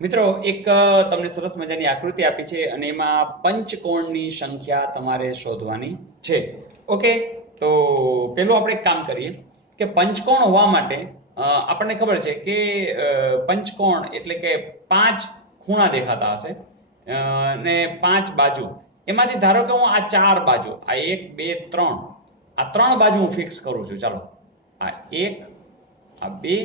મિત્રો એક તમને સરસ મજાની આકૃતિ આપી છે અને એમાં પંચકોણની સંખ્યા તમારે શોધવાની છે. ઓકે, તો પેલું આપણે એક કામ કરીએ કે પંચકોણ હોવા માટે આપણને ખબર છે કે પંચકોણ એટલે કે 5 ખૂણા દેખાતા હશે ને 5 બાજુ. એમાંથી ધારો કે હું આ 4 બાજુ, આ 1 2 3, આ 3 બાજુ હું ફિક્સ કરું છું. ચાલો, આ 1, આ 2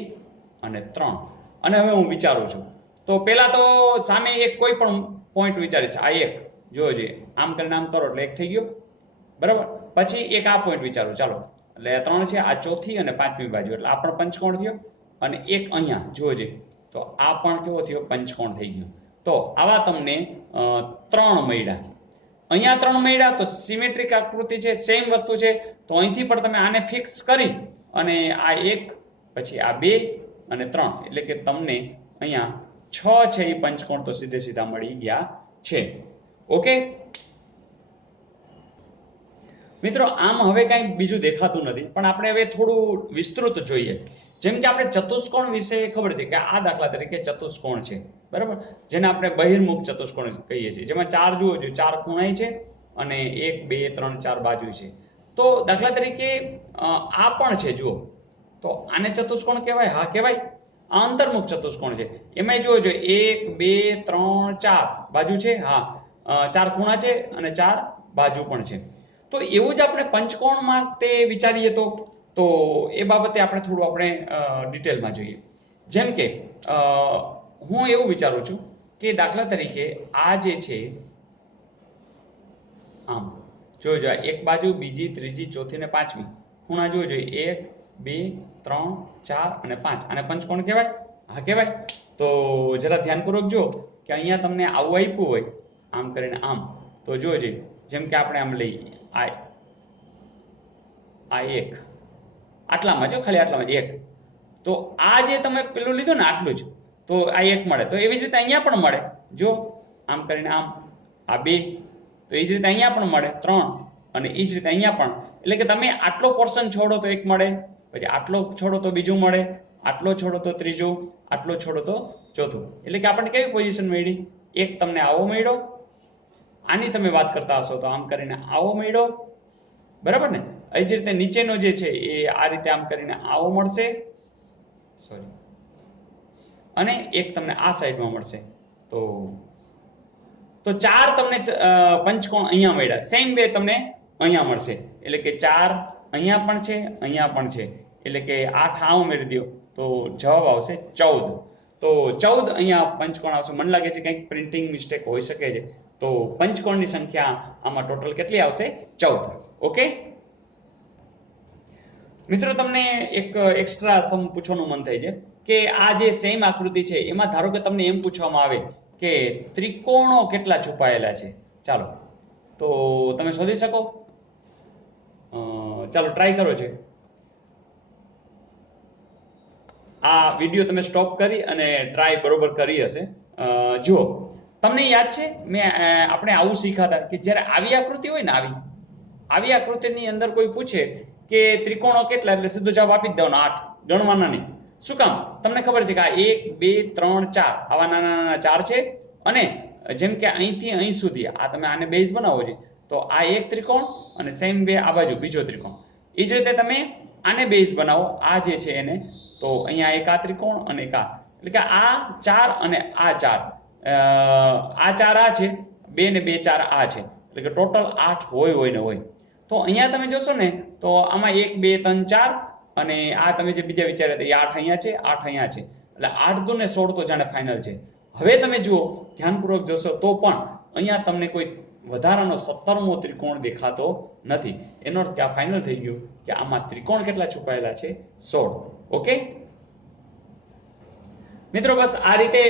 અને 3, અને હવે હું વિચારું છું. તો પેલા તો સામે એક કોઈ પણ પોઈન્ટ વિચારીશ. આ એક જોયો જોઈએ, આમ કરીને આમ કરો એટલે એક થઈ ગયો, બરાબર. પછી એક આ પોઈન્ટ વિચારું, ચાલો, એટલે 3 છે, આ ચોથી અને 5મી બાજુ, એટલે આ પણ પંચકોણ થયો. અને એક અહીંયા જોયો જોઈએ, તો આ પણ કેવો થયો? પંચકોણ થઈ ગયો. તો આવા તમને 3 મળ્યા. અહીંયા 3 મળ્યા તો સિમેટ્રિક આકૃતિ છે, સેમ વસ્તુ છે. તો અહીંથી પણ તમે આને ફિક્સ કરી અને આ 1, પછી આ 2 અને 3, એટલે કે તમને અહીંયા 6 છે એ પંચકોણ તો સીધે સીધા મળી ગયા છે. ઓકે મિત્રો, આમ હવે કાંઈ બીજું દેખાતું નથી, પણ આપણે હવે થોડું વિસ્તૃત જોઈએ. જેમ કે આપણે ચતુષ્કોણ વિશે ખબર છે કે આ દાખલા તરીકે ચતુષ્કોણ છે, બરાબર, જેને આપણે બહિર્મુખ ચતુષ્કોણ કહીએ છીએ, જેમાં 4 જુઓ છો, 4 ખૂણાય છે અને 1 2 3 4 બાજુ છે. તો દાખલા તરીકે આ પણ છે, જુઓ, તો આને ચતુષ્કોણ કહેવાય? હા, કહેવાય. આ અંતર્મુખ ચતુષ્કોણ છે. એમાં જુઓ છો, 1 2 3 4 બાજુ છે. હા, 4 ખૂણા છે અને 4 બાજુ પણ છે. તો એવું જ આપણે પંચકોણ માટે વિચારીએ તો એ બાબતે આપણે થોડું આપણે ડિટેલમાં જોઈએ. જેમ કે હું એવું વિચારું છું કે દાખલા તરીકે આ જે છે, આમ જોજો, એક બાજુ, બીજી, ત્રીજી, ચોથી ને 5મી ખૂણા જોજો, 1 2 3 4 અને 5. આને પંચકોણ કહેવાય? હા, કહેવાય. તો જરા ધ્યાનપૂર્વક જો કે અહીંયા તમને આવું આપ્યું હોય, આમ કરીને આમ, તો જોજો, જેમ કે આપણે આમ લઈએ, આ 1 આટલામાં, જો ખાલી આટલામાં 1, તો આ જે તમે પેલું લીધું ને આટલું જ, તો આ 1 મળે. તો એવી જ રીતે અહીંયા પણ મળે, જો આમ કરીને આમ, આ 2, તો એ જ રીતે અહીંયા પણ મળે 3, અને એ જ રીતે અહીંયા પણ. એટલે કે તમે આટલો પોર્શન છોડો તો એક મળે, પછી આટલો છોડો તો બીજું મળે, આટલો છોડો તો ત્રીજું, આટલો છોડો તો ચોથું. એટલે કે આપણને કેવી પોઝિશન મળી? એક તમને આવો મળ્યો, આની તમે વાત કરતા હશો તો આમ કરીને આવો મળ્યો, બરાબર ને? એ જ રીતે નીચેનો જે છે એ આ રીતે આમ કરીને આવો મળશે, સોરી, અને એક તમને આ સાઈડમાં મળશે. તો 4 તમને પંચકોણ અહીંયા મળ્યા. સેમ વે તમને અહીંયા મળશે. એટલે કે 4 અહીંયા પણ છે, અહીંયા પણ છે. એટલે કે 8 આ ઉમેરી દો તો જવાબ આવશે 14. તો 14 અહીંયા પંચકોણ આવશે. મને લાગે છે કંઈક પ્રિન્ટિંગ મિસ્ટેક હોઈ શકે છે. તો પંચકોણની સંખ્યા આમાં ટોટલ કેટલી આવશે? 14. ઓકે મિત્રો, તમને એક એક્સ્ટ્રા સમ પૂછવાનું મન થાય છે કે આ જે સેમ આકૃતિ છે એમાં ધારો કે તમને એમ પૂછવામાં આવે કે ત્રિકોણો કેટલા છુપાયેલા છે. ચાલો, તો તમે શોધી શકો? ચાલો ટ્રાય કરો છે. આ વિડીયો તમે સ્ટોપ કરી અને ટ્રાય બરોબર કરી હશે. જુઓ, તમને યાદ છે આપણે આવું શીખાતા કે જ્યારે આવી આકૃતિ હોય ને, આવી આકૃતિની અંદર કોઈ પૂછે કે ત્રિકોણો કેટલા, એટલે સીધો જવાબ આપી જ દેવાનો, 8, ગણવાના નહીં. શું કામ? તમને ખબર છે કે આ 1 2 3 4 આવા નાના નાના 4 છે. અને જેમ કે અહીંથી અહીં સુધી આ તમે આને બેઝ બનાવો છે, તો આ એક ત્રિકોણ અને સેમ વે આ બાજુ બીજો ત્રિકોણ. એ જ રીતે તમે આને બેઝ બનાવો, આ જે છે એને, તો અહીંયા એક આ ત્રિકોણ અને એક આ, એટલે કે આ 4 અને આ 4, આ 4 આ છે, 2 ને 2 4 આ છે, એટલે કે ટોટલ 8 હોય ને હોય. તો અહીંયા તમે જોશો ને, તો આમાં 1 2 3 4, અને આ તમે જે બીજા વિચાર્યા હતા એ 8 અહીંયા છે, 8 અહીંયા છે, એટલે 8 દુ ને 16 તો જાણે ફાઇનલ છે. હવે તમે જુઓ, ધ્યાનપૂર્વક જોશો તો પણ અહીંયા તમને કોઈ વધારાનો 17મો ત્રિકોણ દેખાતો નથી. એનો અર્થ કે આ ફાઇનલ થઈ ગયું કે આમાં ત્રિકોણ કેટલા છુપાયેલા છે? 16. ઓકે મિત્રો, બસ આ રીતે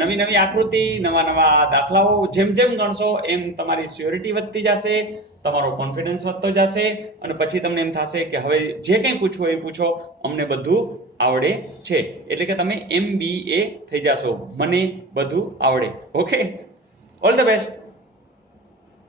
નવી નવી આકૃતિ, નવા નવા દાખલાઓ જેમ જેમ ગણશો એમ તમારી સ્યોરિટી વધતી જશે, તમારો કોન્ફિડન્સ વધતો જશે, અને પછી તમને એમ થશે કે હવે જે કંઈ પૂછવું એ પૂછો, અમને બધું આવડે છે. એટલે કે તમે MBA થઈ જશો, મને બધું આવડે. Okay, all the best.